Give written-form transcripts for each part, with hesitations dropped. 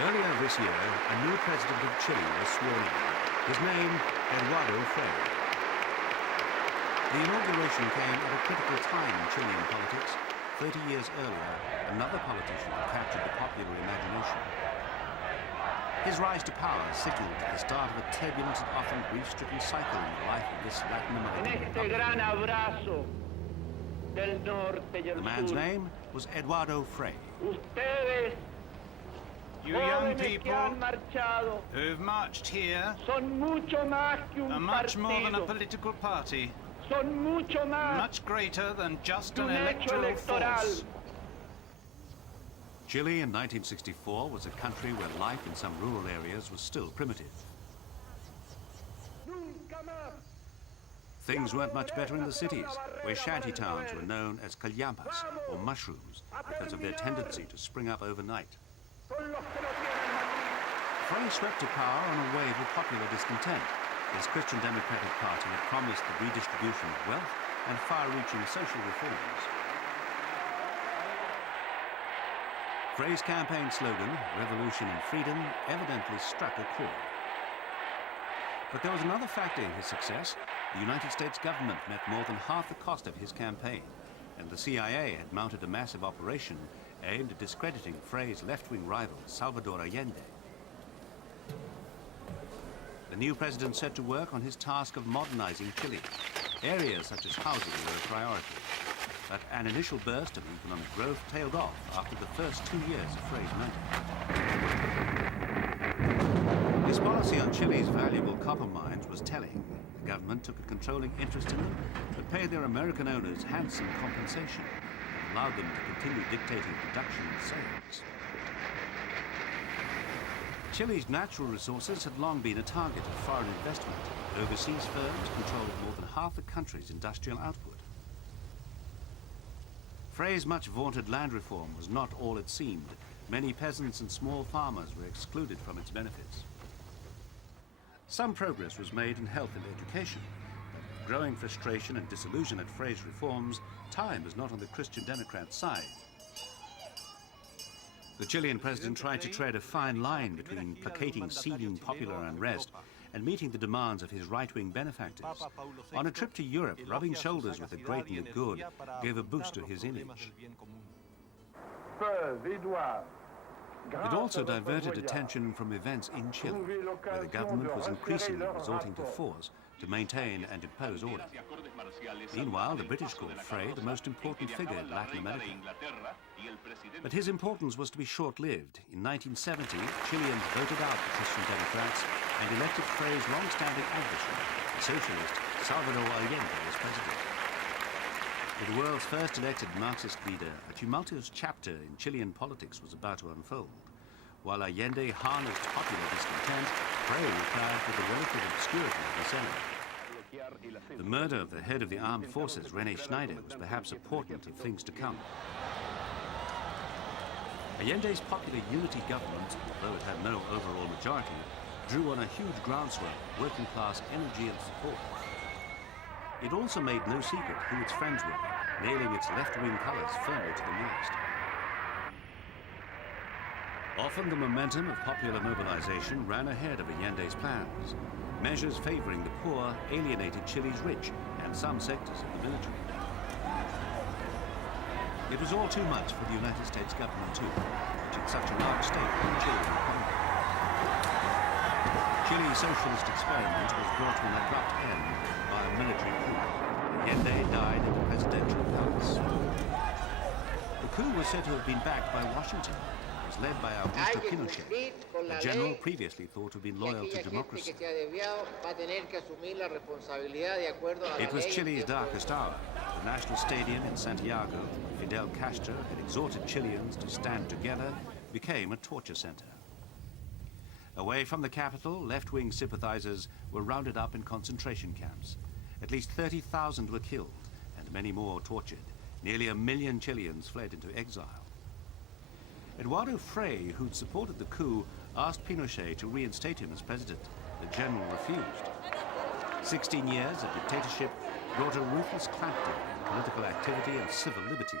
Earlier this year, a new president of Chile was sworn in. His name, Eduardo Frei. The inauguration came at a critical time in Chilean politics. 30 years earlier, another politician had captured the popular imagination. His rise to power signaled the start of a turbulent and often grief-stricken cycle in the life of this Latin American republic. The man's name was Eduardo Frei. You young people who've marched here are much more than a political party, much greater than just an electoral force. Chile in 1964 was a country where life in some rural areas was still primitive. Things weren't much better in the cities, where shanty towns were known as callampas, or mushrooms, because of their tendency to spring up overnight. Frei swept to power on a wave of popular discontent. His Christian Democratic Party had promised the redistribution of wealth and far-reaching social reforms. Frei's campaign slogan, "Revolution and Freedom," evidently struck a chord. But there was another factor in his success. The United States government met more than half the cost of his campaign, and the CIA had mounted a massive operation aimed at discrediting Frei's left-wing rival, Salvador Allende. The new president set to work on his task of modernizing Chile. Areas such as housing were a priority. But an initial burst of economic growth tailed off after the first 2 years of Frei's mandate. His policy on Chile's valuable copper mines was telling. The government took a controlling interest in them, but paid their American owners handsome compensation and allowed them to continue dictating production and sales. Chile's natural resources had long been a target of foreign investment. Overseas firms controlled more than half the country's industrial output. Frei's much vaunted land reform was not all it seemed. Many peasants and small farmers were excluded from its benefits. Some progress was made in health and education, but with growing frustration and disillusion at Frei's reforms, time was not on the Christian Democrats' side. The Chilean president tried to tread a fine line between placating seething popular unrest and meeting the demands of his right-wing benefactors. On a trip to Europe, rubbing shoulders with the great and the good gave a boost to his image. It also diverted attention from events in Chile, where the government was increasingly resorting to force to maintain and impose order. Meanwhile, the British called Frei the most important figure in Latin America. But his importance was to be short-lived. In 1970, Chileans voted out the Christian Democrats and elected Frei's long-standing adversary, the socialist Salvador Allende, as president. With the world's first elected Marxist leader, a tumultuous chapter in Chilean politics was about to unfold. While Allende harnessed popular discontent, Frei retired with the relative obscurity of his enemy. The murder of the head of the armed forces, René Schneider, was perhaps a portent of things to come. Allende's popular unity government, although it had no overall majority, drew on a huge groundswell of working-class energy and support. It also made no secret who its friends were, nailing its left-wing colors firmly to the mast. Often the momentum of popular mobilization ran ahead of Allende's plans. Measures favoring the poor alienated Chile's rich and some sectors of the military. It was all too much for the United States government too, which had such a large stake in the Chilean economy. Chile's socialist experiment was brought to an abrupt end by a military coup. Allende died in the presidential palace. The coup was said to have been backed by Washington. It was led by Augusto Pinochet, a general previously thought to have been loyal to democracy. It was Chile's darkest hour. The National Stadium in Santiago, where Fidel Castro had exhorted Chileans to stand together, became a torture center. Away from the capital, left-wing sympathizers were rounded up in concentration camps. At least 30,000 were killed, and many more tortured. Nearly 1 million Chileans fled into exile. Eduardo Frei, who'd supported the coup, asked Pinochet to reinstate him as president. The general refused. 16 years of dictatorship brought a ruthless clampdown on political activity and civil liberties.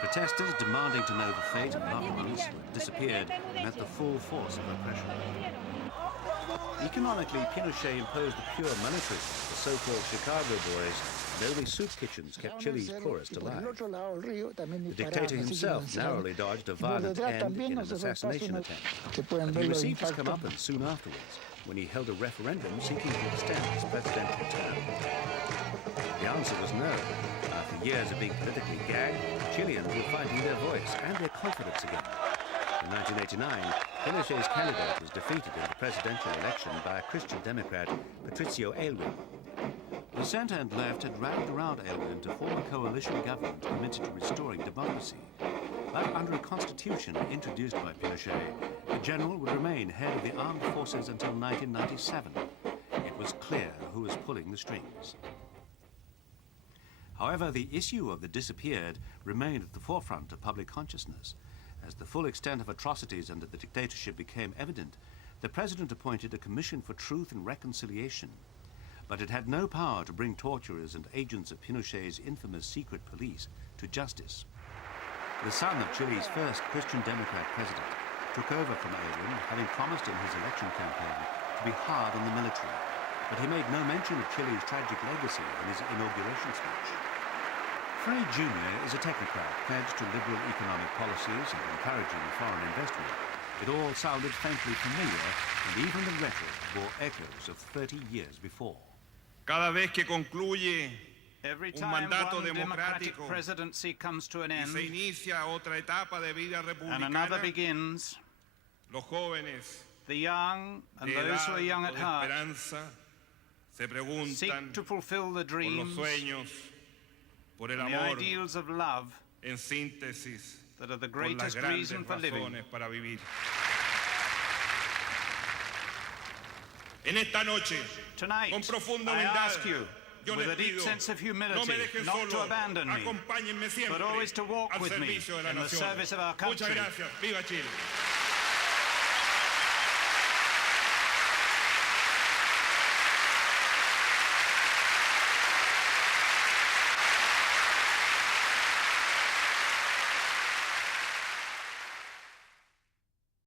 Protesters demanding to know the fate of loved ones who had disappeared met the full force of oppression. Economically, Pinochet imposed the pure money prisons, the so-called Chicago boys, and only soup kitchens kept Chile's poorest alive. The dictator himself narrowly dodged a violent end in an assassination attempt, but he received his comeuppance soon afterwards, when he held a referendum seeking to extend his presidential term. The answer was no. After years of being politically gagged, Chileans were finding their voice and their confidence again. In 1989, Pinochet's candidate was defeated in the presidential election by a Christian Democrat, Patricio Aylwin. The centre and left had rallied around Aylwin to form a coalition government committed to restoring democracy. But under a constitution introduced by Pinochet, the general would remain head of the armed forces until 1997. It was clear who was pulling the strings. However, the issue of the disappeared remained at the forefront of public consciousness. As the full extent of atrocities under the dictatorship became evident, the president appointed a commission for truth and reconciliation. But it had no power to bring torturers and agents of Pinochet's infamous secret police to justice. The son of Chile's first Christian Democrat president took over from Aylwin, having promised in his election campaign to be hard on the military, but he made no mention of Chile's tragic legacy in his inauguration speech. Frei Jr. is a technocrat pledged to liberal economic policies and encouraging foreign investment. It all sounded faintly familiar, and even the rhetoric bore echoes of 30 years before. Cada vez que concluye Every un time mandato one democratic democrático presidency comes to an y end se inicia otra etapa de vida and another republicana, begins, los jóvenes the young and de those who are edad young o at de heart esperanza se seek preguntan to fulfill the por los dreams sueños, por el and the amor, ideals of love en síntesis, that are the por las greatest grandes reason for living. razones para vivir. En esta noche, Tonight, con profunda I humildad, ask you, yo with les a deep pido, sense of no humility, me dejen not solo, to abandon me, acompáñenme siempre but always to walk al with me servicio de la in the nación. service of our Muchas country. gracias. Viva Chile.